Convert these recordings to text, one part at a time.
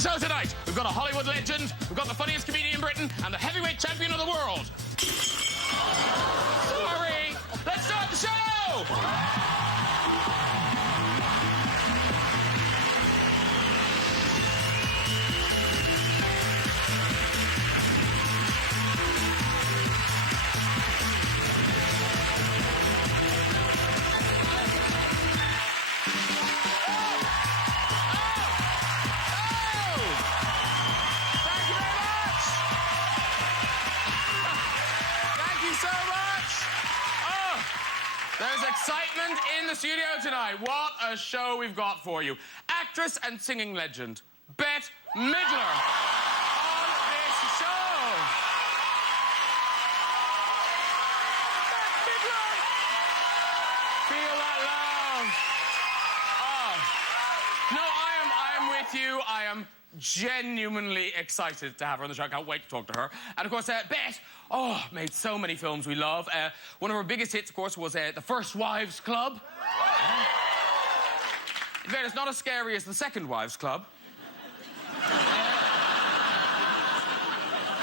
the show tonight, we've got a Hollywood legend, we've got the funniest comedian in Britain, and the heavyweight champion of the world. Sorry, let's start the show! There's excitement in the studio tonight. What a show we've got for you. Actress and singing legend, Bette Midler, on this show. Bette Midler! Feel that love. Oh. No, I am with you. I am genuinely excited to have her on the show. I can't wait to talk to her. And, of course, Bette, made so many films we love. One of her biggest hits, of course, was The First Wives Club. In fact, it's not as scary as The Second Wives Club.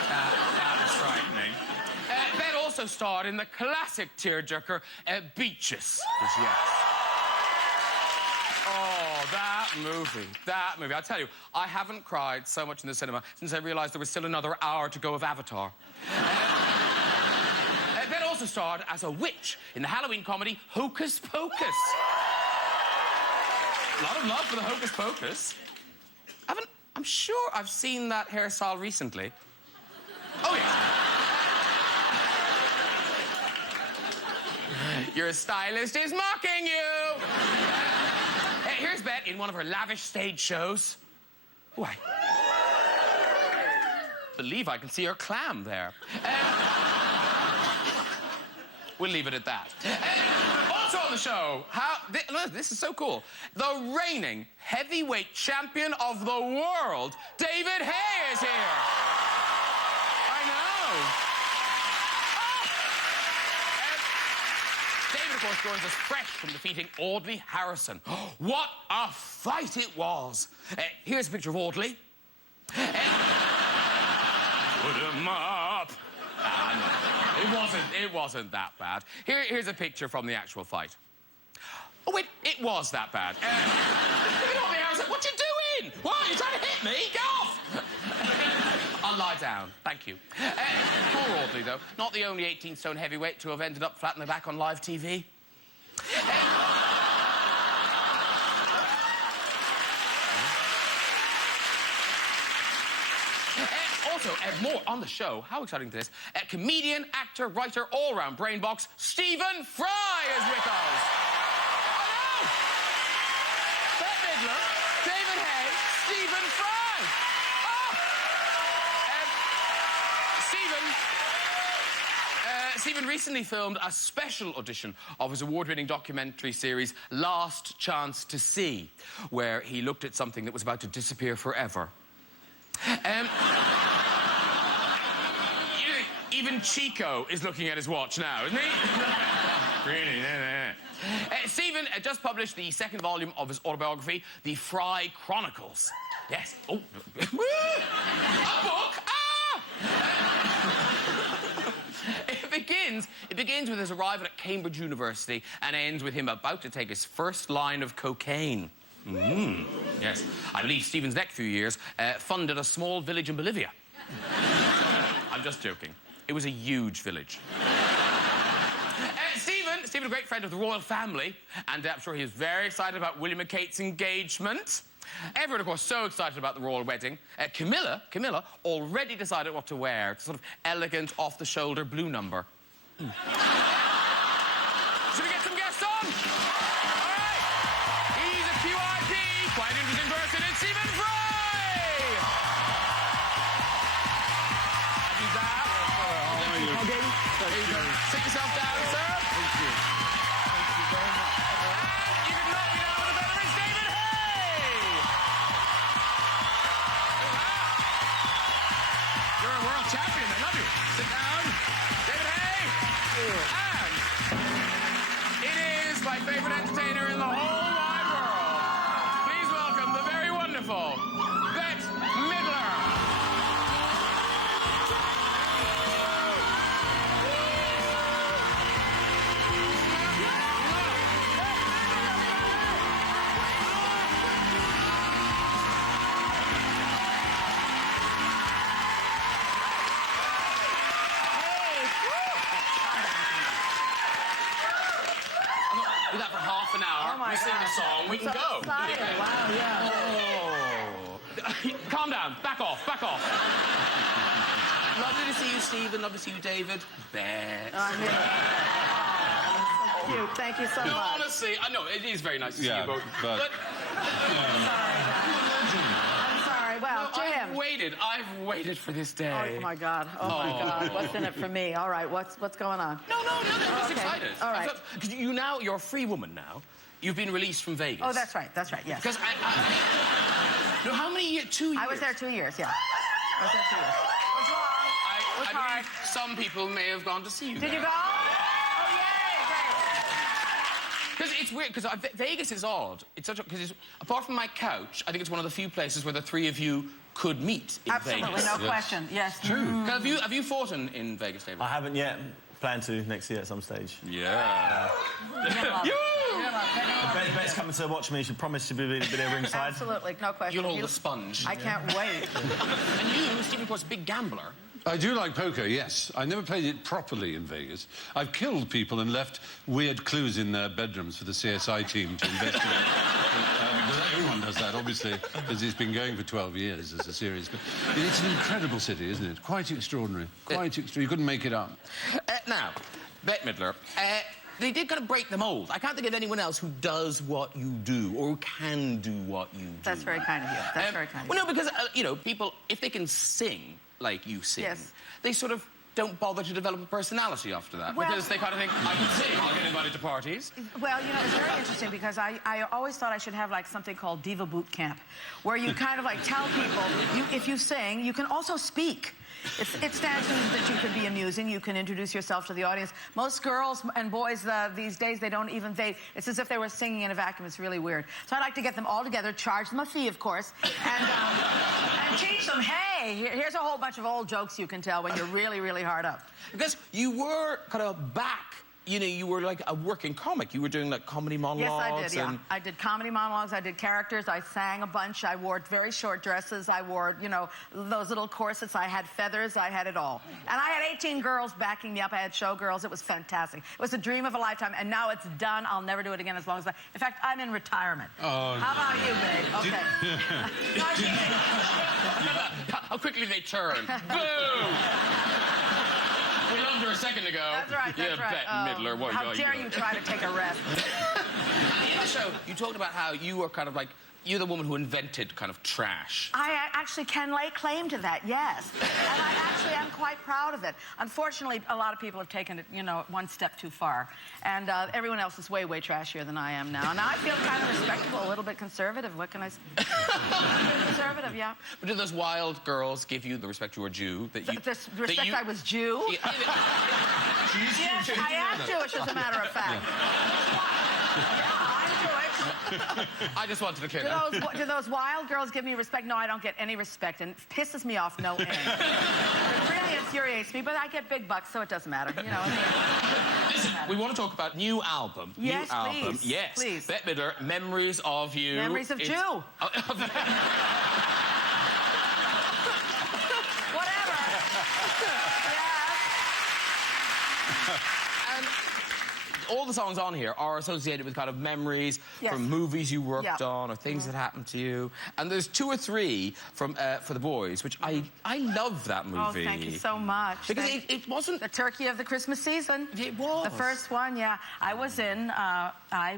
That was frightening. Bette also starred in the classic tearjerker, Beaches. Yes. Oh, that movie. I tell you, I haven't cried so much in the cinema since I realised there was still another hour to go of Avatar. Bette also starred as a witch in the Halloween comedy Hocus Pocus. A lot of love for the Hocus Pocus. I'm sure I've seen that hairstyle recently. Oh, yeah. Your stylist is mocking you. Here's Bette in one of her lavish stage shows. Oh, I believe I can see her clam there. We'll leave it at that. Also on the show, this is so cool, the reigning heavyweight champion of the world, David Haye, is here. I know. David, of course, joins us fresh from defeating Audley Harrison. What a fight it was. Here's a picture of Audley. Put him up. It wasn't that bad. Here's a picture from the actual fight. Oh, wait, it was that bad. Look at Audley Harrison. What you doing? What? You trying to hit me? Get off! I'll lie down. Thank you. Poor Audley, though. Not the only 18-stone heavyweight to have ended up flat on the back on live TV. Also, more on the show. How exciting this. Comedian, actor, writer, all-round brainbox, Stephen Fry is with us. Oh, no! Bette Midler, David Haye, Stephen Fry. Stephen recently filmed a special audition of his award-winning documentary series Last Chance to See, where he looked at something that was about to disappear forever. Even Chico is looking at his watch now, isn't he? Really? Stephen just published the second volume of his autobiography, The Fry Chronicles. Yes. Oh. A book? Ah! It begins with his arrival at Cambridge University and ends with him about to take his first line of cocaine. Yes. I believe Stephen's next few years funded a small village in Bolivia. I'm just joking. It was a huge village. Stephen, a great friend of the royal family, and I'm sure he was very excited about William and Kate's engagement. Everyone, of course, so excited about the royal wedding. Camilla already decided what to wear. It's a sort of elegant, off-the-shoulder blue number. Should we get some guests on? All right. He's a QIP. Quite interesting person. It's Stephen Fry. I'll do that. Sit yourself down, sir. Thank you. Thank you very much. And you can knock me down with a better. It's David Haye. You're a world champion. I love you. Sit down. David Haye. And it is my favorite entertainer in the whole wide world. Please welcome the very wonderful Bette do that for half an hour. Oh my we sing God. the song, we can So go. excited. Wow, yeah. Oh. Calm down. Back off. Back off. Lovely to see you, Stephen. Lovely to see you, David. Bette. I'm here. Oh, so cute. Thank you so No, much. honestly, I know it is very nice to see Yeah, you both. but- I'm sorry. Well, I've Jim. I've waited for this day. Oh my God. Oh my God. What's in it for me? All right. What's going on? No, nothing. I'm just Okay. excited. All right. Because you're a free woman now. You've been released from Vegas. Oh, that's right. That's right. Yes. Because no, how many years? 2 years. I was there 2 years. Yeah. I was there 2 years. It was long. It was I hard. believe some people may have gone to see you. Did you go? Oh, yay! Great. Because it's weird. Because Vegas is odd. It's such a because apart from my couch, I think it's one of the few places where the three of you could meet in Absolutely, Vegas. no question. Yes. True. Have you fought in Vegas, David? I haven't yet. Plan to next year at some stage. Yeah. Bette's coming to watch me. She promised to be there ringside. Absolutely, no question. You'll hold the sponge. I can't wait. And you, Stephen, of course, big gambler. I do like poker, yes. I never played it properly in Vegas. I've killed people and left weird clues in their bedrooms for the CSI team to investigate. Everyone does that, obviously, because it's been going for 12 years as a series. But it's an incredible city, isn't it? Quite extraordinary. Quite extraordinary. You couldn't make it up. Now, Bette Midler, they did kind of break the mold. I can't think of anyone else who does what you do or who can do what you do. That's very kind of you. That's very kind of you. Well, no, because, you know, people, if they can sing like you sing, yes, they sort of don't bother to develop a personality after that. Well, because they kind of think, I can sing, I'll get invited to parties. Well, you know, it's very interesting because I always thought I should have, like, something called Diva Boot Camp, where you kind of, like, tell people, if you sing, you can also speak. It stands to that you can be amusing, you can introduce yourself to the audience. Most girls and boys these days, it's as if they were singing in a vacuum. It's really weird. So I'd like to get them all together, charge them a fee, of course, and teach them, hey, here's a whole bunch of old jokes you can tell when you're really, really hard up. Because you were kind of back, you know, you were like a working comic. You were doing like comedy monologues. Yes, I did, yeah. I did comedy monologues, I did characters, I sang a bunch, I wore very short dresses, I wore, you know, those little corsets, I had feathers, I had it all. And I had 18 girls backing me up, I had showgirls, it was fantastic. It was a dream of a lifetime, and now it's done. I'll never do it again as long as in fact, I'm in retirement. Oh, how about you, babe? Okay. How quickly they turn. Boom! We loved her a second ago. That's right, that's right. Bette Midler. What how dare you try to take a rest? In the show, you talked about how you were kind of like, you're the woman who invented kind of trash. I actually can lay claim to that, yes. And I actually am quite proud of it. Unfortunately, a lot of people have taken it, you know, one step too far. And everyone else is way, way trashier than I am now. Now I feel kind of respectable, a little bit conservative. What can I say? Conservative, yeah. But did those wild girls give you the respect you were due? That you, the respect I was Jew? Yeah. Yes, I am Jewish, as a matter of fact. Yeah, I'm Jewish. I just wanted to clear that. Do those wild girls give me respect? No, I don't get any respect, and it pisses me off no end. It really infuriates me, but I get big bucks, so it doesn't matter. You know. Listen, we want to talk about new album. Yes, new album. please. Yes. Please. Bette Midler, Memories of You. Memories of Jew. Whatever. Yes. And all the songs on here are associated with kind of memories from movies you worked on or things that happened to you. And there's 2 or 3 from For the Boys, which I love that movie. Oh, thank you so much. Because it wasn't... The turkey of the Christmas season. It was. The first one, yeah. I was in, I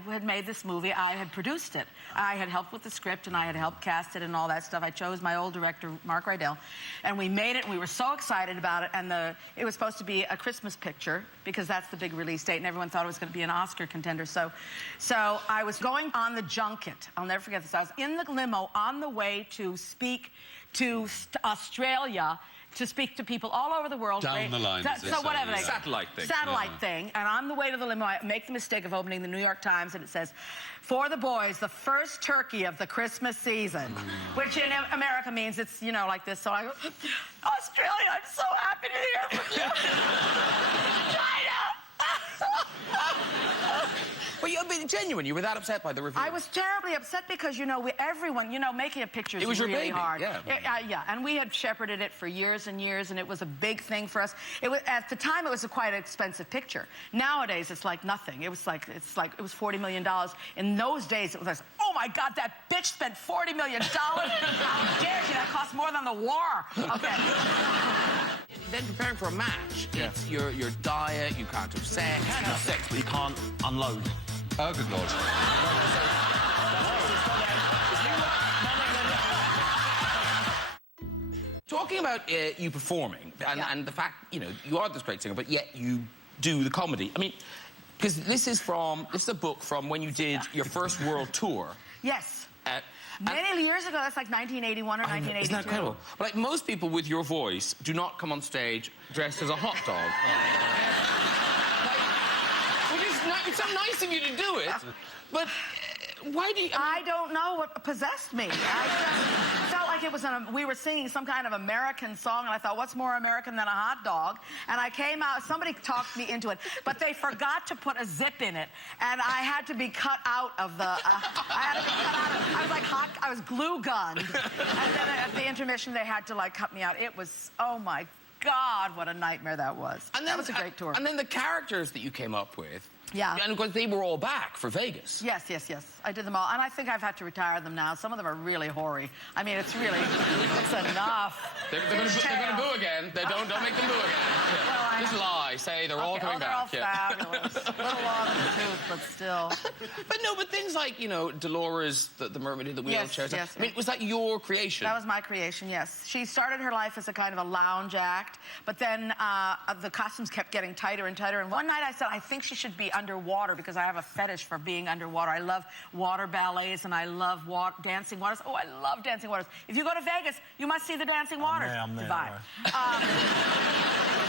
had made this movie. I had produced it. I had helped with the script, and I had helped cast it and all that stuff. I chose my old director, Mark Rydell, and we made it, and we were so excited about it, and it was supposed to be a Christmas picture, because that's the big release date, and everyone thought it was going to be an Oscar contender. So I was going on the junket. I'll never forget this. I was in the limo on the way to speak to Australia, to speak to people all over the world. Down the line. So whatever. Yeah. Satellite thing. Satellite thing. And on the way to the limo, I make the mistake of opening the New York Times, and it says, For the Boys, the first turkey of the Christmas season, which in America means it's, you know, like this. So I go, Australia, I'm so happy to hear from you. China! But you're being genuine. You were that upset by the review. I was terribly upset because, you know, everyone, you know, making a picture is It was your really baby, hard. yeah. Yeah, and we had shepherded it for years and years, and it was a big thing for us. It was, at the time, it was quite an expensive picture. Nowadays, it's like nothing. It was like it was $40 million. In those days, it was like, oh my God, that bitch spent $40 million. How dare she? That cost more than the war. Okay. Then preparing for a match, it's your diet, you can't have sex. You can have sex, but you can't unload. Oh, good Lord. Talking about you performing and the fact, you know, you are this great singer, but yet you do the comedy. I mean, because this is a book from when you did your first world tour. Yes. Many years ago, that's like 1981 or 1982. Isn't that incredible? But like most people with your voice do not come on stage dressed as a hot dog. It's so nice of you to do it, but why do you... I don't know what possessed me. I just felt like it was we were singing some kind of American song, and I thought, what's more American than a hot dog? And I came out, somebody talked me into it, but they forgot to put a zip in it, and I had to be cut out of the... I was like I was glue gunned, and then at the intermission they had to like cut me out. It was, oh my God, what a nightmare that was. And then, that was a great tour. And then the characters that you came up with. Yeah. And of course, they were all back for Vegas. Yes. I did them all. And I think I've had to retire them now. Some of them are really hoary. I mean, it's enough. They're going to boo again. Don't make them boo again. Well, Just lie. Say they're all coming back. They're all fabulous. A little long in the tooth, but still. But things like, you know, Dolores, the mermaid in the wheelchair. Yes. I mean, was that your creation? That was my creation, yes. She started her life as a kind of a lounge act, but then the costumes kept getting tighter and tighter. And one night I said, I think she should be underwater because I have a fetish for being underwater. I love water ballets and I love dancing waters. Oh, I love dancing waters. If you go to Vegas, you must see the dancing waters. I'm there. Goodbye. So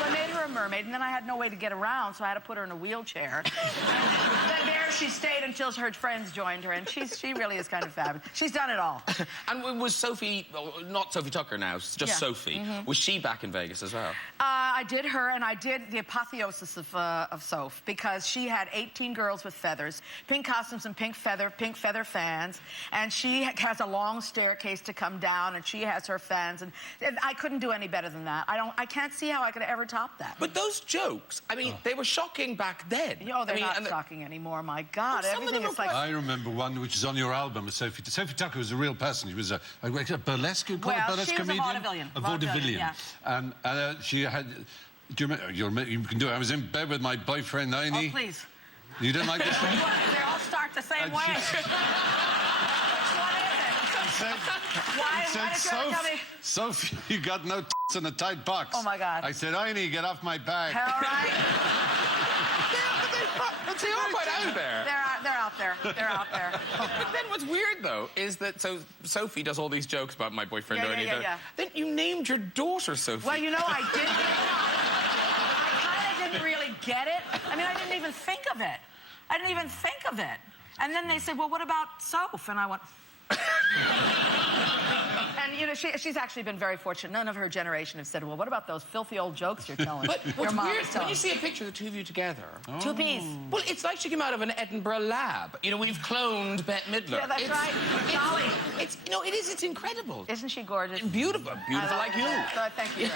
I made her a mermaid, and then I had no way to get around, so I had to put her in a wheelchair. Then there she stayed until her friends joined her, and she really is kind of fabulous. She's done it all. And was Sophie, not Sophie Tucker now, just Sophie, was she back in Vegas as well? I did her, and I did the apotheosis of Soph, because she had 18 girls with feathers, pink costumes and pink feather fans, and she has a long staircase to come down, and she has her fans, and I couldn't do any better than that. I can't see how I could ever top that. But those jokes, I mean, they were shocking back then. Oh, they're not shocking anymore, my God. Well, everything is like... I remember one which is on your album with Sophie. Sophie Tucker was a real person. She was a burlesque, burlesque comedian? A vaudevillian. Yeah. And she had... Do you remember? You can do it. I was in bed with my boyfriend, Einie. Oh, please. You didn't like this one? They all start the same way. Which one is it? Why did you ever tell me? Sophie, you got no tits in a tight box. Oh, my God. I said, Einie, get off my back. All right. But they are quite out there. They're out there. They're out there. Then what's weird, though, is that Sophie does all these jokes about my boyfriend. Yeah. Then you named your daughter Sophie. Well, you know, I kind of didn't really get it. I mean, I didn't even think of it. And then they said, well, what about Soph? And I went... And, you know, she's actually been very fortunate. None of her generation have said, well, what about those filthy old jokes you're telling? But what's weird, when you see a picture of the two of you together... Two-piece. Well, it's like she came out of an Edinburgh lab. You know, we've cloned Bette Midler. Yeah, that's right. Dolly. It's incredible. Isn't she gorgeous? Beautiful like you. Thank you.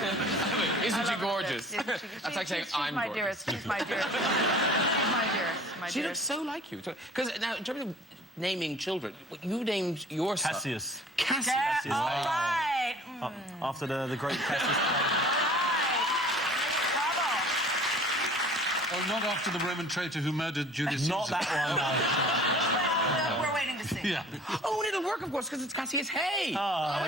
Isn't she gorgeous? That's like saying I'm my gorgeous. dearest. She's my dearest. She's my dearest. She looks so like you. Because now, in terms of naming children, you named your son... Cassius. Cassius. All right. After the great Cassius. Oh, not after the Roman traitor who murdered Julius Caesar. Not that one, no. Well, we're waiting to see. Yeah. Oh, and it'll work, of course, because it's Cassius Haye. Oh, I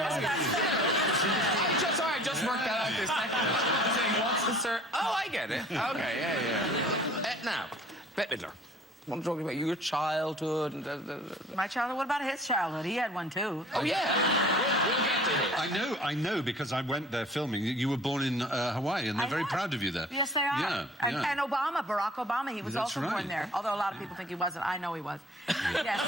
just worked that out this second. Saying, what's the sir? Oh, I get it. Okay, yeah. Now, Bette Midler. I want to talk about your childhood. My childhood? What about his childhood? He had one, too. Oh, yeah. We'll get to his. I know, because I went there filming. You were born in Hawaii, and they're very proud of you there. Yes, they are. Yeah, and Obama, Barack Obama, he was also born there. Although a lot of people think he wasn't. I know he was. Yes.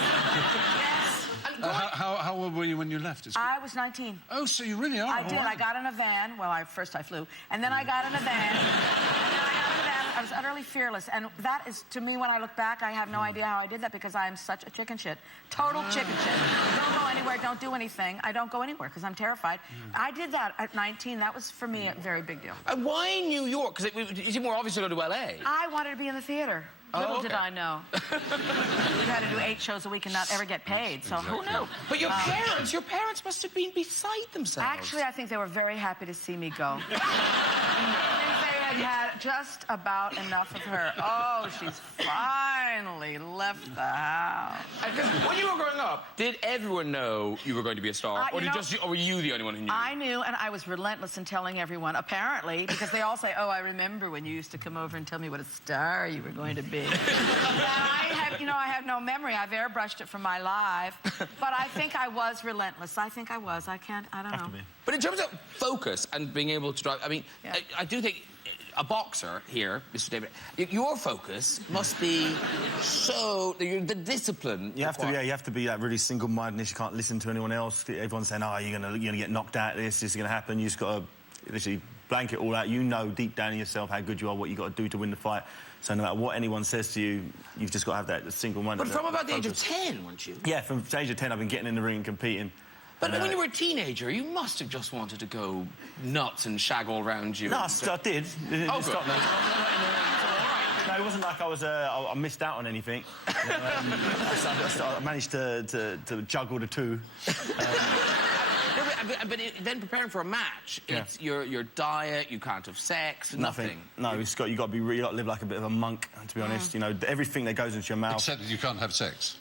How old were you when you left? I was 19. Oh, so you really are. I did. I got in a van. Well, first I flew. And then I got in a van. I was utterly fearless. And that is, to me, when I look back, I have no idea how I did that because I am such a chicken shit. Total chicken shit. Don't go anywhere, don't do anything. I don't go anywhere because I'm terrified. I did that at 19. That was, for me, a very big deal. And why New York? Because it seemed more obvious to go to LA. I wanted to be in the theater. Little did I know. We had to do 8 shows a week and not ever get paid, so who knew? But your parents must have been beside themselves. Actually, I think they were very happy to see me go. I think they had just about enough of her. Oh, she's finally left the house. When you were growing up, did everyone know you were going to be a star? Or were you the only one who knew? I knew, and I was relentless in telling everyone, apparently, because they all say, oh, I remember when you used to come over and tell me what a star you were going to be. And I have no memory. I've airbrushed it from my life. But I think I was relentless. I think I was. I don't know. But in terms of focus and being able to drive, I mean, yeah. I do think a boxer here, Mr. David, your focus must be so, the discipline. You have to be that really single-mindedness. You can't listen to anyone else. Everyone's saying, oh, you're gonna get knocked out, this is gonna happen. You just got to literally blank it all out. You know deep down in yourself how good you are, what you got to do to win the fight. So no matter what anyone says to you, you've just got to have that single-minded. But from about the age of 10, weren't you? Yeah, from the age of 10, I've been getting in the ring and competing. But when you were a teenager, you must have just wanted to go nuts and shag all around you. No, I did. Oh, good. No, it wasn't like I missed out on anything. I managed to juggle the two. But then preparing for a match, it's your diet, you can't have sex, nothing. No, you got to be really, live like a bit of a monk, to be honest. You know, everything that goes into your mouth. Except that you can't have sex.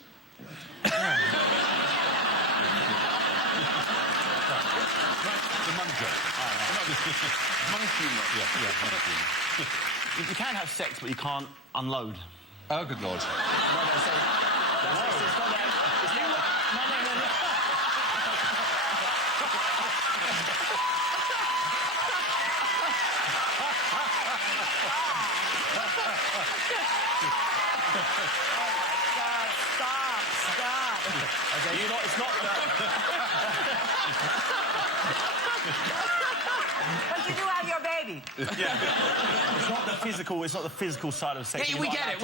You can have sex, but you can't unload. Oh, good Lord. Stop. Okay, it's not But you do have your baby. Yeah. It's not the physical side of sex. Yeah, we get it.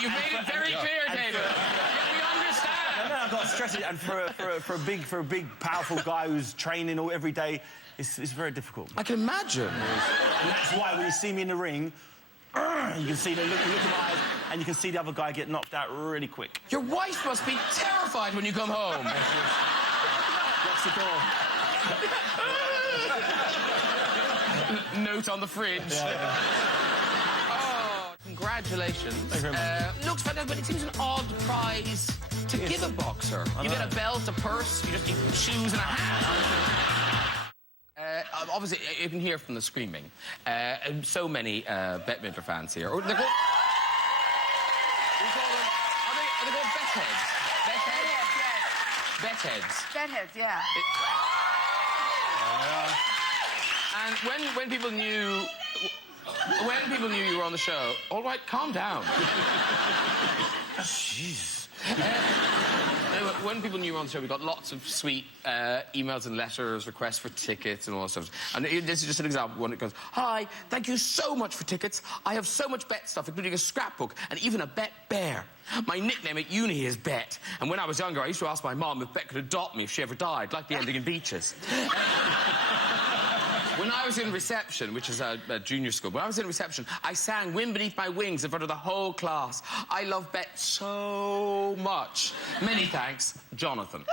You made it very clear, David. We understand. No, I've got to stress it, and for a big, powerful guy who's training every day, it's very difficult. I can imagine. And that's why when you see me in the ring, you can see the look in my eyes, and you can see the other guy get knocked out really quick. Your wife must be terrified when you come home. Locks the door. Note on the fridge. Yeah. Oh, congratulations. Thank you very much. Looks fantastic, but it seems an odd prize to give a boxer. You get a belt, a purse, you just need shoes and a hat. Obviously, you can hear from the screaming. So many Bette Midler fans here. Or they're called... Are they called Bette heads? Bette heads? Bette heads, yeah. And when people knew... When people knew you were on the show, all right, calm down. Jeez. When people knew you were on the show, we got lots of sweet emails and letters, requests for tickets and all that stuff. And this is just an example. One that goes, "Hi, thank you so much for tickets. I have so much Bet stuff, including a scrapbook and even a Bet bear. My nickname at uni is Bet. And when I was younger, I used to ask my mom if Bet could adopt me if she ever died, like the ending in Beaches." When I was in reception, which is a junior school, when I was in reception, I sang Wind Beneath My Wings in front of the whole class. I love Bet so much. Many thanks, Jonathan.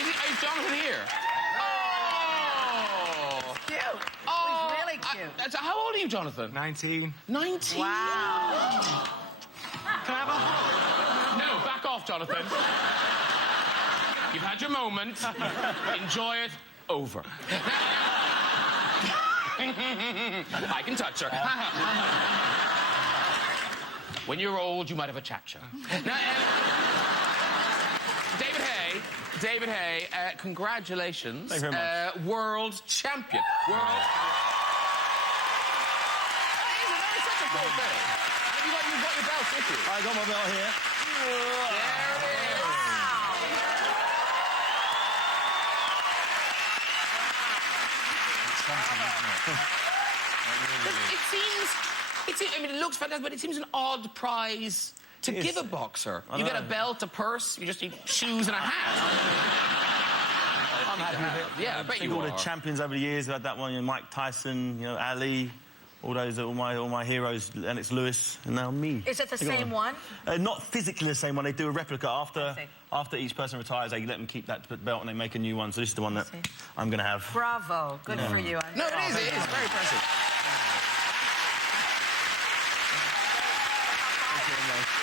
Is Jonathan here? Oh! Cute. Oh, He's really cute. So how old are you, Jonathan? 19. 19? Wow. Can I have a hug? No, back off, Jonathan. You've had your moment. Enjoy it. Over. I can touch her. When you're old, you might have a cha-cha. Now, David Haye, congratulations. Thank you very much. World champion. World... That is such a cool thing. Have you got your belt with you? I got my belt here. There it is. I mean, it looks fantastic, but it seems an odd prize to give a boxer. You get a belt, a purse, you just need shoes and a hat. I'm happy with it. Yeah, I bet you all are. the champions over the years have had that one, you know, Mike Tyson, you know, Ali, all my heroes, Lennox Lewis, and now me. Is it the same one? Not physically the same one. They do a replica after each person retires. They let them keep that belt and they make a new one. So this is the one that I'm going to have. Bravo. Good for you. No, it is. It is very impressive. You're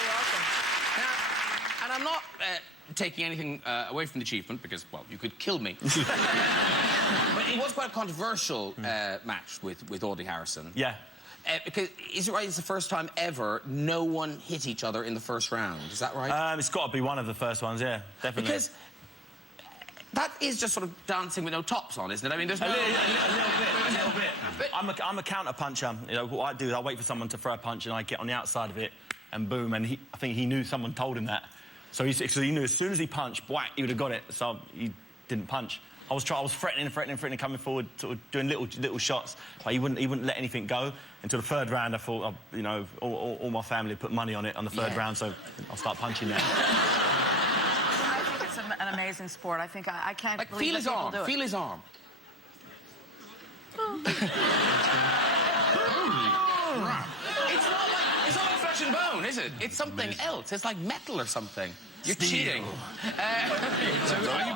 welcome. Now, and I'm not taking anything away from the achievement because, well, you could kill me. But it was quite a controversial match with Audley Harrison. Yeah. Because is it right? It's the first time ever no one hit each other in the first round. Is that right? It's got to be one of the first ones. Yeah, definitely. Because that is just sort of dancing with no tops on, isn't it? I mean, there's no... A little bit. But I'm a counter puncher. You know what I do is I wait for someone to throw a punch and I get on the outside of it, and boom. And I think he knew someone told him that, so he knew as soon as he punched, whack, he would have got it. So he didn't punch. I was threatening, coming forward, sort of doing little shots, but he wouldn't let anything go until the third round. I thought, you know, all my family put money on it on the third round, so I'll start punching now. I think it's an amazing sport. I think I can't like, believe feel his arm. do it. Feel his arm. It's not like flesh and bone, is it? It's something else. It's like metal or something. You're cheating. So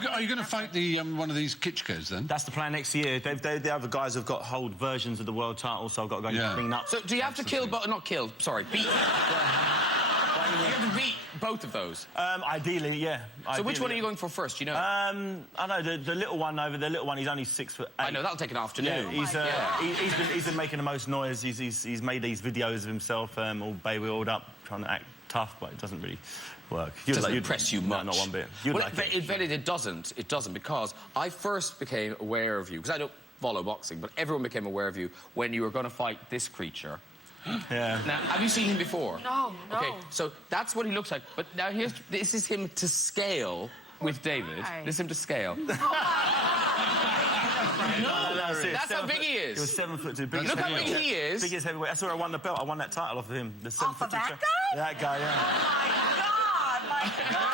are you going to fight the one of these Kitchkos then? That's the plan next year. The other guys have got hold versions of the world title, so I've got to go and clean up. So do you have to kill, not kill, sorry, beat... You have to beat both of those? Ideally, yeah. So which one are you going for first, do you know? I know, the little one over there, he's only 6'8". I know, that'll take an afternoon. Yeah, he's been making the most noise. He's made these videos of himself, all baby-oiled up, trying to act tough, but it doesn't really work. Doesn't impress you much. No, not one bit. It doesn't, because I first became aware of you, because I don't follow boxing, but everyone became aware of you when you were going to fight this creature. Yeah. Now, have you seen him before? No. Okay, so that's what he looks like. But now this is him to scale with David. Hi. This is him to scale. No, that's how big he is. He was 7'2". Look how big he is. Biggest heavyweight. That's where I won the belt. I won that title off of him. The 7'2". Off of that guy? That guy, yeah. Oh, my God.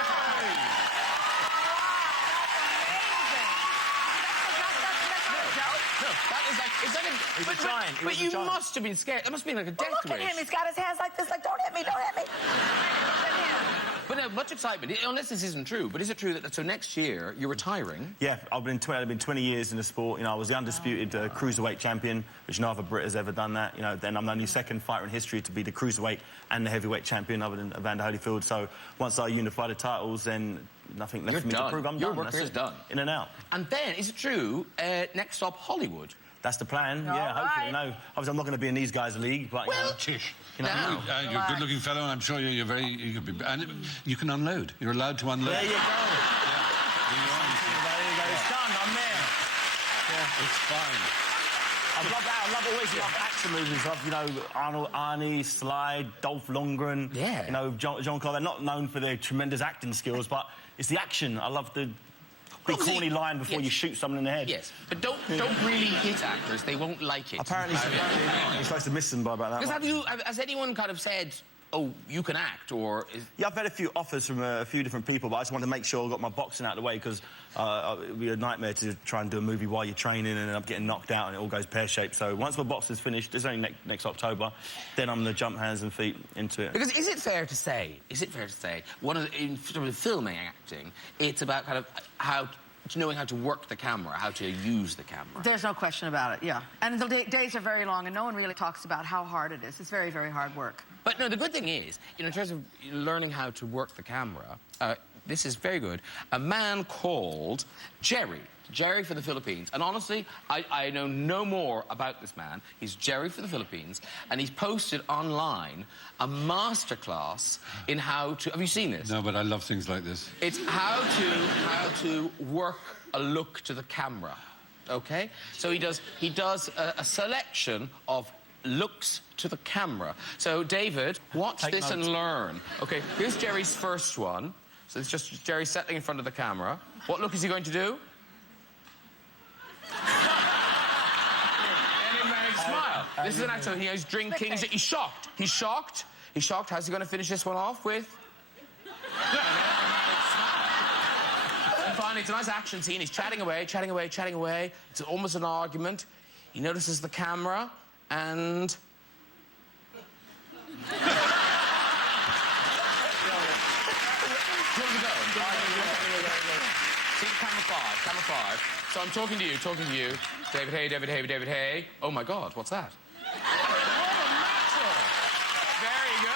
It's like a... He's a giant. But you must have been scared. That must have been like a death Look at wish. him. He's got his hands like this, like, don't hit me, don't hit me. Look at him. But much excitement, unless this isn't true. But is it true that, so next year, you're retiring? Yeah, I've been 20 years in the sport. You know, I was the undisputed cruiserweight champion, which no other Brit has ever done that. You know, then I'm the only second fighter in history to be the cruiserweight and the heavyweight champion, other than Evander Holyfield. So once I unify the titles, then nothing left for me to prove. I'm Your done. work is done. In and out. And then, is it true, next stop, Hollywood? That's the plan, yeah, hopefully. Right. No, obviously I'm not going to be in these guys' league, but... Well, Tish. You know, You're a good-looking fellow, and I'm sure you could be... And you can unload. You're allowed to unload. there you go. Yeah. There you go. It's done. I'm there. Yeah, it's fine. I've always loved action movies. You know, Arnie, Slide, Dolph Lundgren. Yeah. You know, John-Claude. They're not known for their tremendous acting skills, but it's the action. I love the big corny line before you shoot someone in the head. Yes, but don't really hit actors. They won't like it. Apparently, you're supposed to miss them by about that much. Because has anyone kind of said, oh, you can act, or... Yeah, I've had a few offers from a few different people, but I just wanted to make sure I got my boxing out of the way, because it would be a nightmare to try and do a movie while you're training and end up getting knocked out and it all goes pear-shaped. So once my boxing's finished, it's only next October, then I'm going to jump hands and feet into it. Because is it fair to say, in sort of filming acting, it's about kind of knowing how to work the camera, how to use the camera? There's no question about it, yeah. And the days are very long, and no one really talks about how hard it is. It's very, very hard work. But no, the good thing is, in terms of learning how to work the camera, this is very good. A man called Jerry for the Philippines. And honestly, I know no more about this man. He's Jerry for the Philippines, and he's posted online a masterclass in how to... Have you seen this? No, but I love things like this. It's how to work a look to the camera, okay? So he does a selection of looks to the camera. So, David, watch this and learn. Okay, here's Jerry's first one. So it's just Jerry settling in front of the camera. What look is he going to do? Smile. This is an actor. He's drinking. He's shocked. He's shocked. He's shocked. How's he going to finish this one off with? And finally, it's a nice action scene. He's chatting away, chatting away, chatting away. It's almost an argument. He notices the camera and... See, camera five. So I'm talking to you. David Haye, David Haye, David Haye. Oh, my God, what's that? Oh, natural. Very good.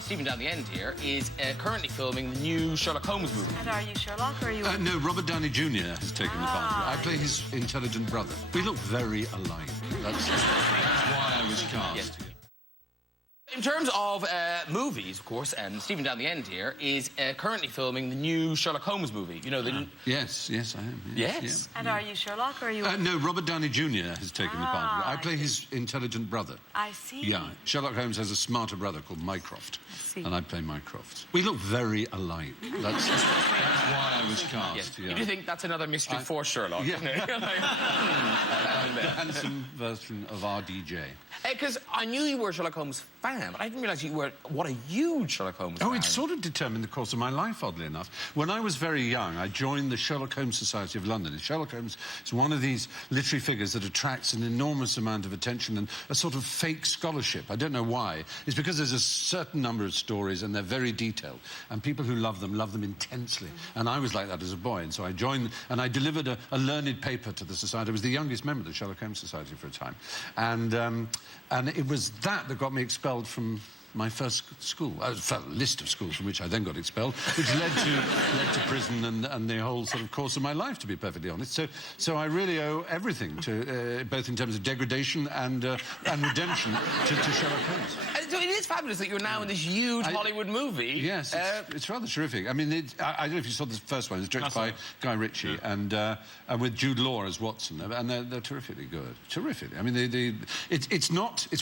Stephen down the end here is currently filming the new Sherlock Holmes movie. And are you Sherlock or are you... No, Robert Downey Jr. has taken the part. I play his intelligent brother. We look very alike. That's why I was cast. Yes. In terms of movies, of course, Stephen down the end here is currently filming the new Sherlock Holmes movie. You know, the... Yes, I am. Yes. And are you Sherlock or are you... No, Robert Downey Jr. has taken the part. I play his intelligent brother. I see. Yeah. Sherlock Holmes has a smarter brother called Mycroft. I see. And I play Mycroft. We look very alike. That's why I was cast. Yes. Yeah. You do think that's another mystery for Sherlock? Yeah. The handsome version of RDJ. Because I knew you were a Sherlock Holmes fan, but I didn't realise you were what a huge Sherlock Holmes fan. Oh, it sort of determined the course of my life, oddly enough. When I was very young, I joined the Sherlock Holmes Society of London. Sherlock Holmes is one of these literary figures that attracts an enormous amount of attention and a sort of fake scholarship. I don't know why. It's because there's a certain number of stories and they're very detailed. And people who love them intensely. And I was like that as a boy. And so I joined and I delivered a learned paper to the society. I was the youngest member of the Sherlock Holmes Society for a time. And it was that got me expelled from my first school. I was a list of schools from which I then got expelled, which led to prison and the whole sort of course of my life, to be perfectly honest. So I really owe everything to, both in terms of degradation and redemption, to Sherlock Holmes. So it is fabulous that you're now in this huge Hollywood movie. Yes, it's rather terrific. I mean, I don't know if you saw the first one. It's directed by Guy Ritchie and with Jude Law as Watson, and they're terrifically good. Terrific. I mean, it's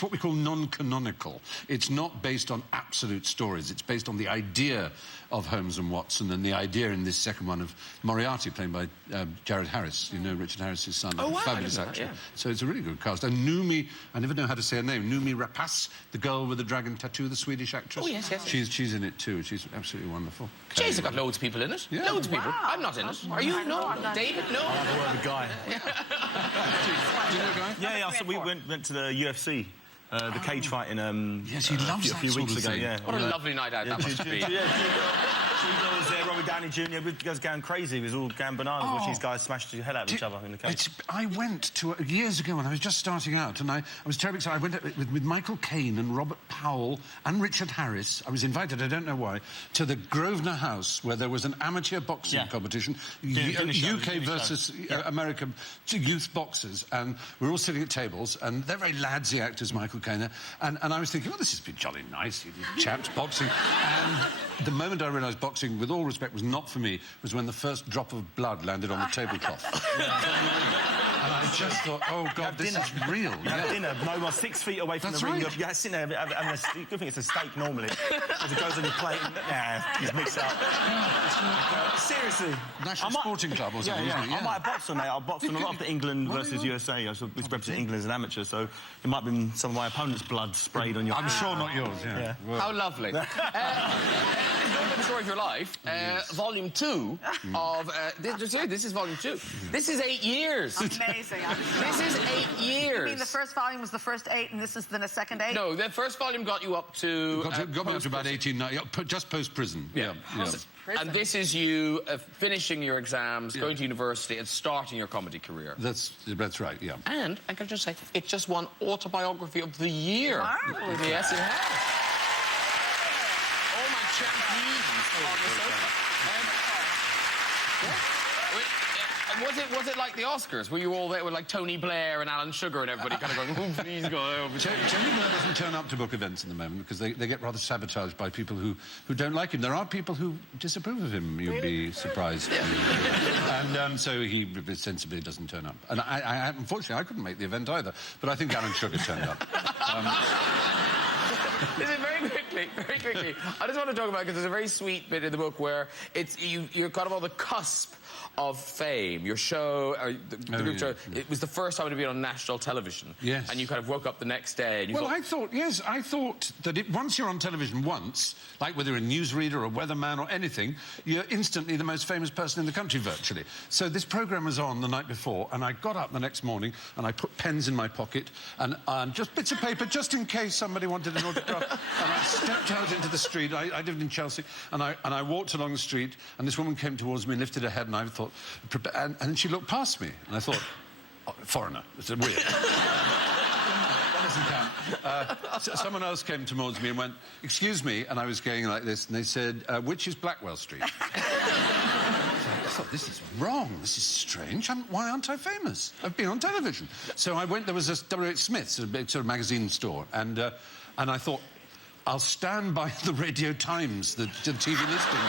what we call non-canonical. It's not based on absolute stories. It's based on the idea of Holmes and Watson and the idea in this second one of Moriarty, played by Jared Harris. You know, Richard Harris's son. Oh, wow. Fabulous actor. Yeah. So it's a really good cast. And Noomi, I never know how to say her name, Noomi Rapace, the girl with the dragon tattoo, the Swedish actress. Oh, yes. She's in it too. She's absolutely wonderful. Jeez, they've got loads of people in it. Yeah. Loads of people. Wow. I'm not in it. Are you? No. David? No. I'll have a word with Guy. Do you know Guy? Yeah, so we went to the UFC. The cage fight in Yes, he loves a few that weeks sort of ago. thing. Yeah. What a lovely night out that must be. Jude was there, Robert Downey Jr. We was going crazy. He was all going bananas watching these guys smash the head out of each other in the cage. I went to years ago when I was just starting out, and I was terribly excited. I went with Michael Caine and Robert Powell and Richard Harris. I was invited, I don't know why, to the Grosvenor House, where there was an amateur boxing competition, UK versus American youth boxers, and we were all sitting at tables, and they're very ladsy actors, Michael Caine, and I was thinking, well, this has been jolly nice, you chaps boxing. And the moment I realised boxing, with all respect, was not for me, was when the first drop of blood landed on the tablecloth. And I just thought, oh, God, this is real. You have dinner, no more 6 feet away from the ring. Right. You're sitting there having a good thing it's a steak normally. As it goes on your plate, you mix it up. Seriously. National Sporting Club or something, isn't it? I might have boxed on that. I boxed on a lot after England versus USA. I was representing England as an amateur, so it might have been some of my opponent's blood sprayed on your... I'm sure not yours, yeah. Well. How lovely. The story of your life, volume 2 of... this is volume 2. This is 8 years. Amazing. This is 8 years. You mean the first volume was the first 8 and this is the second 8? No, the first volume got you up to... Got me up to about 18, just post-prison. Yeah. And this is you finishing your exams, going to university and starting your comedy career. That's right, yeah. And I can just say, it just won Autobiography of the Year. Wow. Yes, it has. All my champions on the sofa. Was it like the Oscars? Were you all there with like Tony Blair and Alan Sugar and everybody kind of going, oh, please go over? Tony Blair doesn't turn up to book events at the moment because they get rather sabotaged by people who don't like him. There are people who disapprove of him, you'd be surprised. And so he sensibly doesn't turn up. And unfortunately, I couldn't make the event either, but I think Alan Sugar turned up. Listen, very quickly, I just want to talk about, because there's a very sweet bit in the book where you're kind of on the cusp of fame. Your show, the group show, it was the first time it had been on national television. Yes. And you kind of woke up the next day and you Well, thought... I thought that once you're on television once, like whether you're a newsreader or a weatherman or anything, you're instantly the most famous person in the country, virtually. So this programme was on the night before, and I got up the next morning and I put pens in my pocket and just bits of paper, just in case somebody wanted an autograph. And I stepped out into the street. I lived in Chelsea, and I walked along the street, and this woman came towards me and lifted her head, and I thought... And she looked past me, and I thought, oh, foreigner. It's weird. That doesn't count. Someone else came towards me and went, excuse me, and I was going like this, and they said, which is Blackwell Street? I thought, this is wrong, this is strange. Why aren't I famous? I've been on television. So I went, there was a W.H. Smith's, a big sort of magazine store, and I thought, I'll stand by the Radio Times, the TV listing,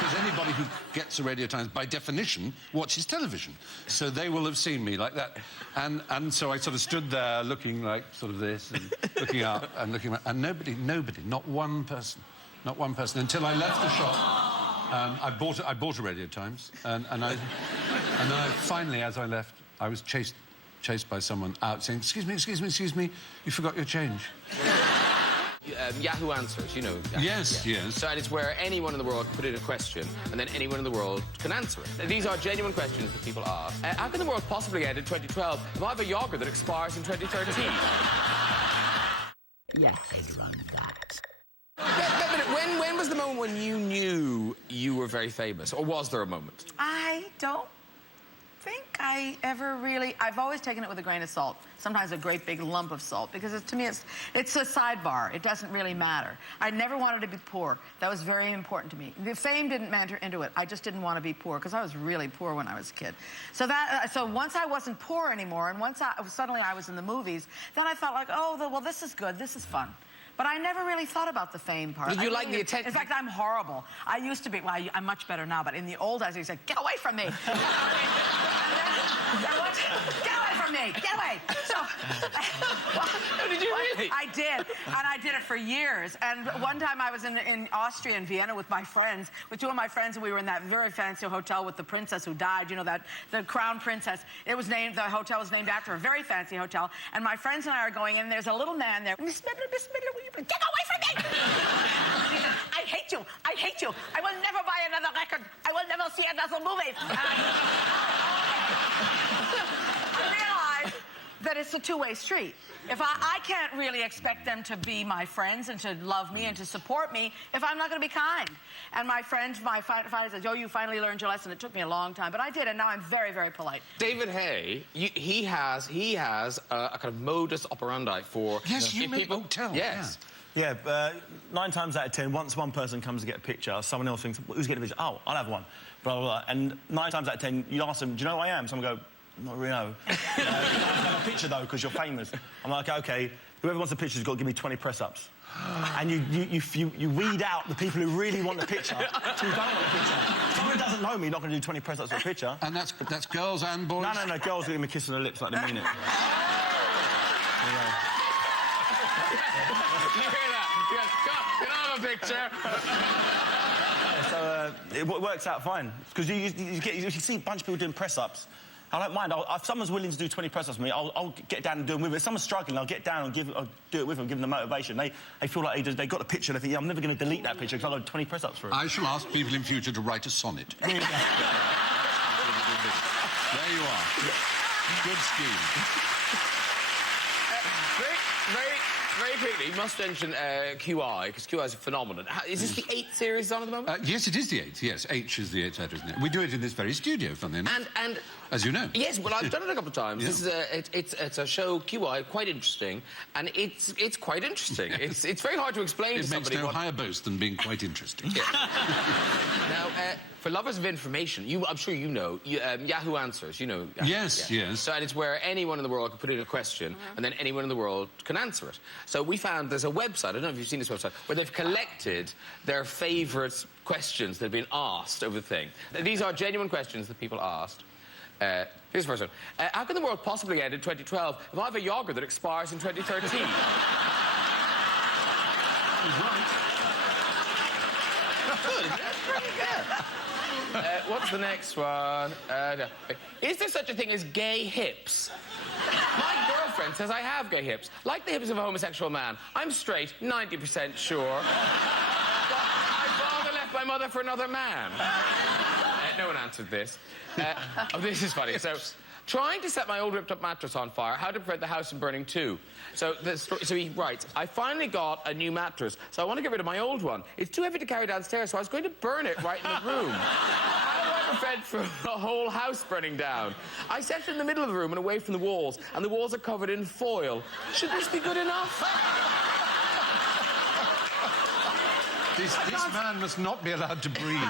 because anybody who gets a Radio Times, by definition, watches television. So they will have seen me like that. And so I sort of stood there looking like sort of this, and looking up and looking around, and nobody, not one person, until I left the shop. I bought a Radio Times, and then I finally, as I left, I was chased by someone out saying, excuse me, you forgot your change. Yahoo Answers, you know. Yes. So it's where anyone in the world can put in a question, and then anyone in the world can answer it. Now, these are genuine questions that people ask. How can the world possibly end in 2012 if I have a yogurt that expires in 2013? Yes, I run that. When was the moment when you knew you were very famous, or was there a moment? I don't think I ever really... I've always taken it with a grain of salt, sometimes a great big lump of salt, because to me it's a sidebar. It doesn't really matter. I never wanted to be poor. That was very important to me. The fame didn't matter into it. I just didn't want to be poor, because I was really poor when I was a kid. So so once I wasn't poor anymore, and once suddenly I was in the movies, then I felt like, oh, well, this is good, this is fun. But I never really thought about the fame part. Did you like the attention? In fact, I'm horrible. I used to be, well, I'm much better now, but in the old days, I used to say, get away from me. Get away from me, get away. So, did you really? I did, and I did it for years. And one time I was in Austria, in Vienna, with my friends, with two of my friends, and we were in that very fancy hotel with the princess who died, you know, the crown princess. The hotel was named after a very fancy hotel. And my friends and I are going in, and there's a little man there. Miss Midler, will you get away from me? And he said, I hate you, I will never buy another record, I will never see another movie. I realized that it's a two-way street. If I can't really expect them to be my friends and to love me and to support me if I'm not going to be kind. And my friend says, oh, you finally learned your lesson. It took me a long time, but I did, and now I'm very, very polite. David Haye, he has a kind of modus operandi for... Yes, you make hotel. Yes. Yeah, 9 times out of 10, once one person comes to get a picture, someone else thinks, who's getting a picture? Oh, I'll have one. Blah, blah, blah. And 9 times out of 10, you ask them, do you know who I am? Someone go, not really know. You have a picture, though, because you're famous. I'm like, OK, whoever wants a picture has got to give me 20 press-ups. And you weed out the people who really want the picture, who don't want the picture. Someone who doesn't know me, not going to do 20 press-ups for a picture. And that's girls and boys? No, girls are going to be kissing their lips like they mean it. You hear that? Yes, can I have a picture? So it works out fine. Because you see a bunch of people doing press-ups. I don't mind. If someone's willing to do 20 press-ups with me, I'll get down and do them with them. If someone's struggling, I'll get down and I'll do it with them, give them the motivation. They feel like they got the picture and they think, yeah, I'm never going to delete that picture because I've got 20 press-ups for it. I shall ask people in future to write a sonnet. There you are. Good scheme. Very quickly, you must mention QI, because QI is a phenomenon. Is this the 8th series on at the moment? Yes, it is the 8th, yes. H is the 8th letter, isn't it? We do it in this very studio, funnily enough. And as you know. Yes, well, I've done it a couple of times. Yeah. This is it's a show, QI, quite interesting, and it's quite interesting. It's very hard to explain to somebody. It makes no higher boast than being quite interesting. Now, for lovers of information, I'm sure you know, Yahoo Answers, you know. Yes. So, and it's where anyone in the world can put in a question, and then anyone in the world can answer it. So we found there's a website, I don't know if you've seen this website, where they've collected their favourite questions that have been asked over the thing. These are genuine questions that people asked. Here's the first one. How can the world possibly end in 2012 if I have a yogurt that expires in 2013? He's right. Good, isn't it? Pretty good. What's the next one? Is there such a thing as gay hips? My girlfriend says I have gay hips, like the hips of a homosexual man. I'm straight, 90% sure. But my father left my mother for another man. No one answered this. Oh, this is funny. So, trying to set my old ripped-up mattress on fire, how to prevent the house from burning too. So he writes, I finally got a new mattress, so I want to get rid of my old one. It's too heavy to carry downstairs, so I was going to burn it right in the room. How do I prevent from the whole house burning down? I set it in the middle of the room and away from the walls, and the walls are covered in foil. Should this be good enough? This man must not be allowed to breathe.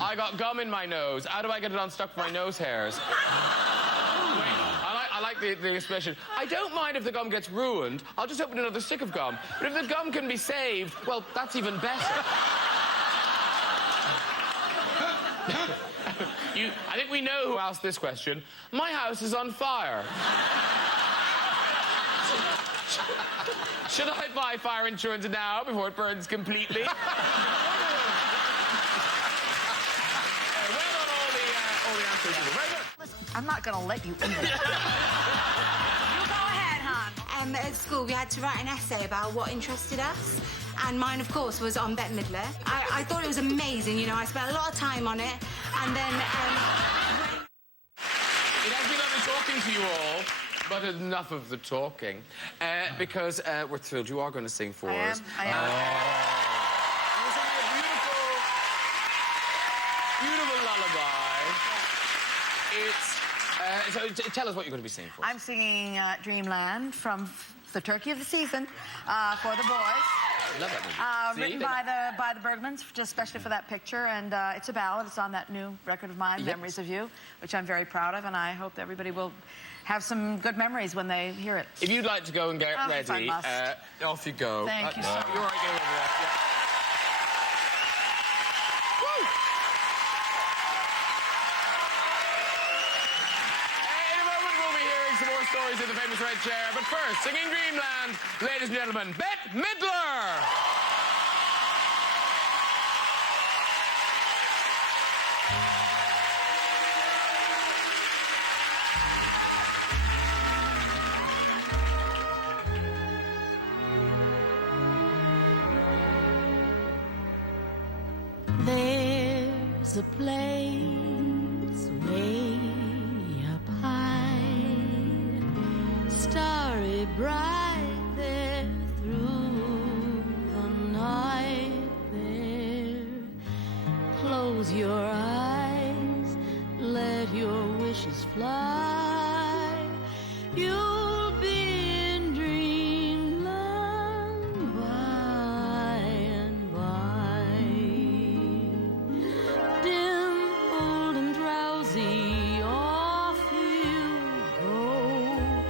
I got gum in my nose. How do I get it unstuck from my nose hairs? Wait, I like the expression. I don't mind if the gum gets ruined. I'll just open another stick of gum. But if the gum can be saved, well, that's even better. I think we know who asked this question. My house is on fire. Should I buy fire insurance now before it burns completely? I'm not going to let you in. You go ahead, hon. At school, we had to write an essay about what interested us, and mine, of course, was on Bette Midler. I thought it was amazing, you know. I spent a lot of time on it, and then... It has been lovely talking to you all, but enough of the talking, because we're thrilled you are going to sing for us. I am. It's a beautiful lullaby. So tell us what you're going to be singing for. I'm singing Dreamland from the Turkey of the Season for the boys. I love that movie. Written by the Bergmans, just especially for that picture, and it's a ballad. It's on that new record of mine, Memories of You, which I'm very proud of, and I hope that everybody will have some good memories when they hear it. If you'd like to go and get ready, off you go. Thank you so much. You're all right, go over there. Yeah. Stories of the famous red chair, but first, singing Dreamland, ladies and gentlemen, Bette Midler! There's a place way up high, starry bright there through the night there. Close your eyes, let your wishes fly. You'll be in dreamland by and by. Dimpled and drowsy, off you go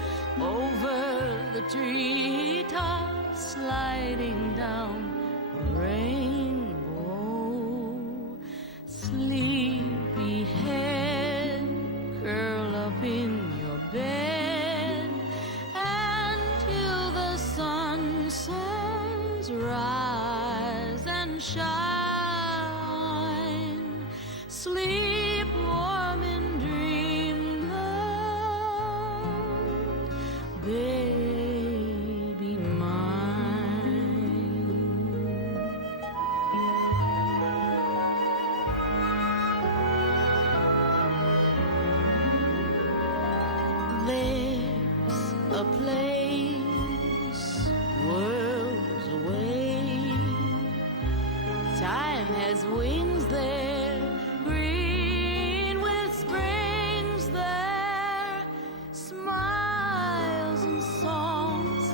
over the treetops, sliding down the rainbow. Sleepy head, curl up in your bed until the suns rise and shine. Sleep warm in dreamland, baby mine. There's a place worlds away. Time has wings there, green with springs there. Smiles and songs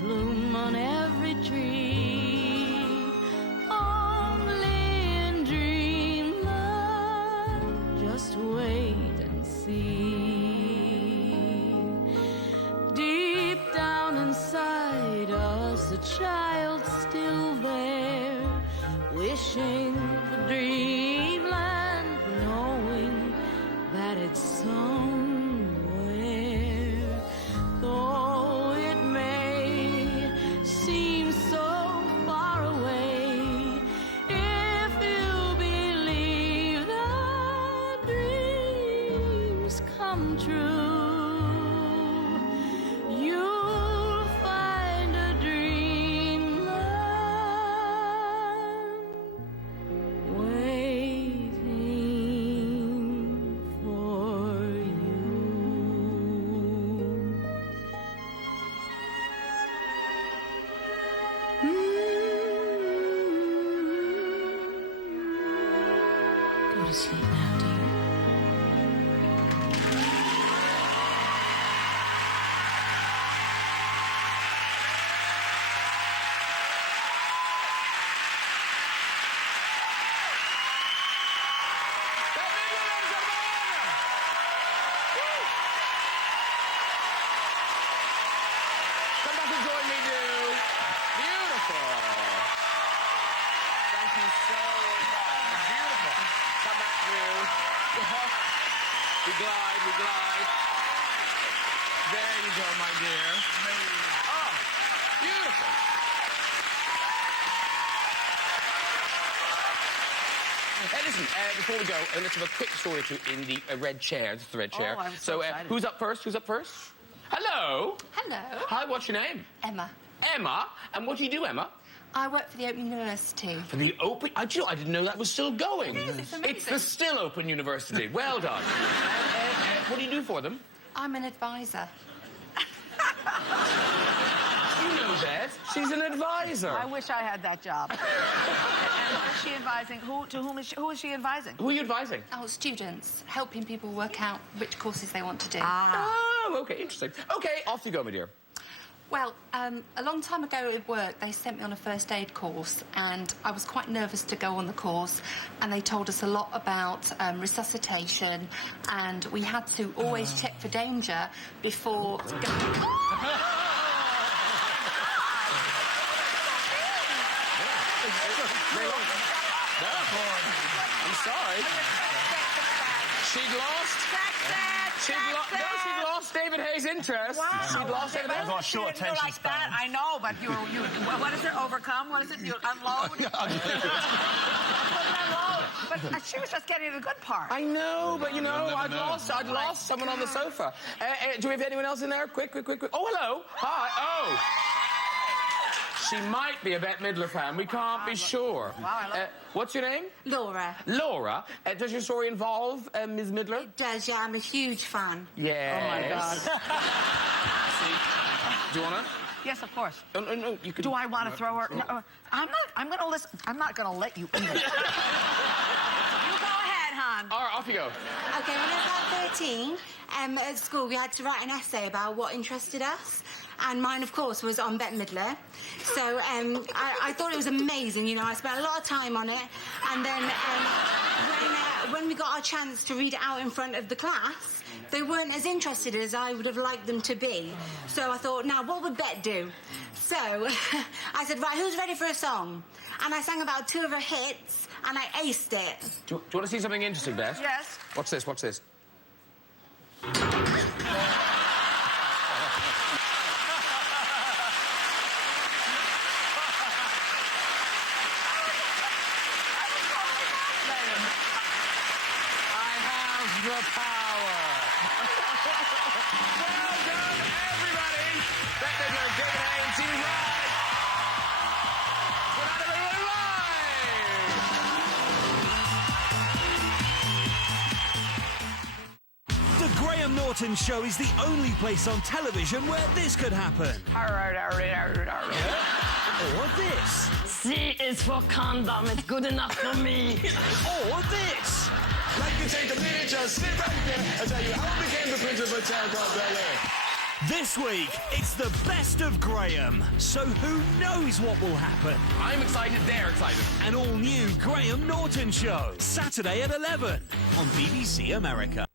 bloom on every tree. Only in dreamland, just wait and see. Deep down inside us, a child still there, wishing for dreamland, knowing that it's somewhere. Though it may seem so far come true. You'll find a dreamland waiting for you. Go to sleep now, dear. Bette Midler, ladies and gentlemen! Woo! Come back and join me, dude. Beautiful. Thank you so much. Beautiful. Come back, dude. We glide, we glide. There you go, my dear. Oh, beautiful. Hey, listen, before we go, let's have a quick story or two in the red chair. This is the red chair. I'm so excited. Who's up first? Who's up first? Hello. Hello. Hi, what's your name? Emma. Emma. And what do you do, Emma? I work for the Open University. For the Open... I didn't know that was still going. It is, it's amazing. It's the still Open University. Well done. What do you do for them? I'm an advisor. You know that. She's an advisor. I wish I had that job. And what is she advising? Who is she advising? Who are you advising? Oh, students, helping people work out which courses they want to do. Oh, okay, interesting. Okay, off you go, my dear. Well, a long time ago at work, they sent me on a first aid course, and I was quite nervous to go on the course, and they told us a lot about resuscitation, and we had to always check for danger before going... I'm sorry. She'd lost... She'd lost David Haye's interest. Wow. She'd lost David Haye. I've got a short She didn't do attention like that. span. I know, but you. What is it? Overcome? What is it? You unload? Unload. But she was just getting the good part. I know, but you know, You'll I'd never know. lost someone on the sofa. Do we have anyone else in there? Quick. Oh, hello. Hi. Oh. She might be a Bette Midler fan. We can't be sure. Wow, I love what's your name? Laura. Laura. Does your story involve Ms. Midler? It does, yeah, I'm a huge fan. Yes. Oh, my God. Do you want to? Yes, of course. No, you can... Do I want to throw her? No, I'm going to listen. I'm not going to let you eat it. You go ahead, hon. All right, off you go. Okay, when I was about 13, at school, we had to write an essay about what interested us. And mine, of course, was on Bette Midler. So I thought it was amazing, you know. I spent a lot of time on it. And then when we got our chance to read it out in front of the class, they weren't as interested as I would have liked them to be. So I thought, now, what would Bette do? So I said, right, who's ready for a song? And I sang about 2 of her hits, and I aced it. Do you want to see something interesting, Beth? Yes. Watch this, watch this. The power. Well done, everybody. Bette Midler, David Haye, and Team Live. Good night, everybody, live. The Graham Norton Show is the only place on television where this could happen. Or this. C is for condom. It's good enough for me. Or this. Like you take a minute, just sit right there and tell you how I became the prince of a town called Bel-Air. This week, it's the best of Graham. So who knows what will happen? I'm excited, they're excited. An all-new Graham Norton Show. Saturday at 11 on BBC America.